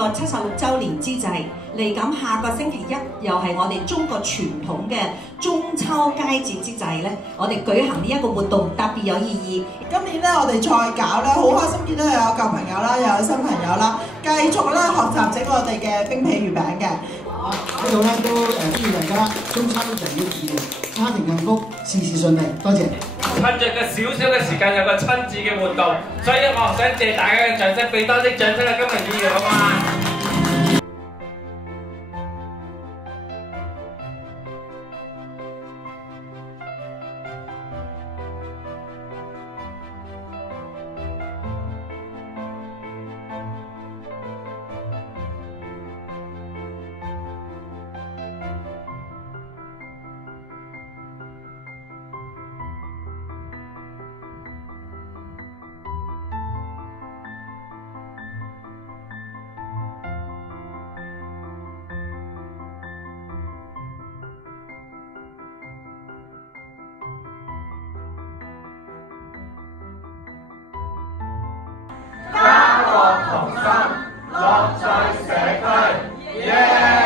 個76週年之際，嚟緊下個星期一又係我哋中國傳統嘅中秋佳節之際咧，我哋舉行呢一個活動特別有意義。今年咧我哋再搞咧，好開心見到又有舊朋友啦，又有新朋友啦，繼續咧學習整我哋嘅冰皮月餅嘅。喺度咧都祝願大家中秋人要團圓，家庭幸福，事事順利。多謝。趁着嘅少少嘅時間有個親子嘅活動，所以我想借大家嘅掌聲，俾多啲掌聲啊！今日議員好嘛？家國同心，樂在社區，耶！